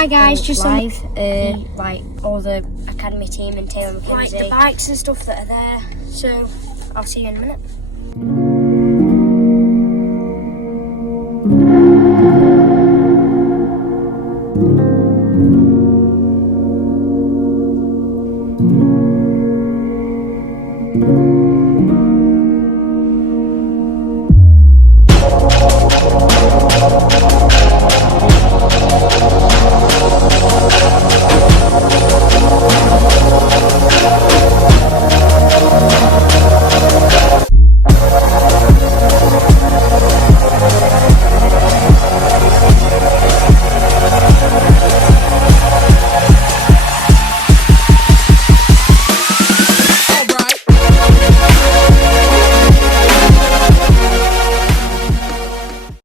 Hi guys, just live, like all the academy team and Taylor McKenzie. like the bikes and stuff that are there. So I'll see you in a minute.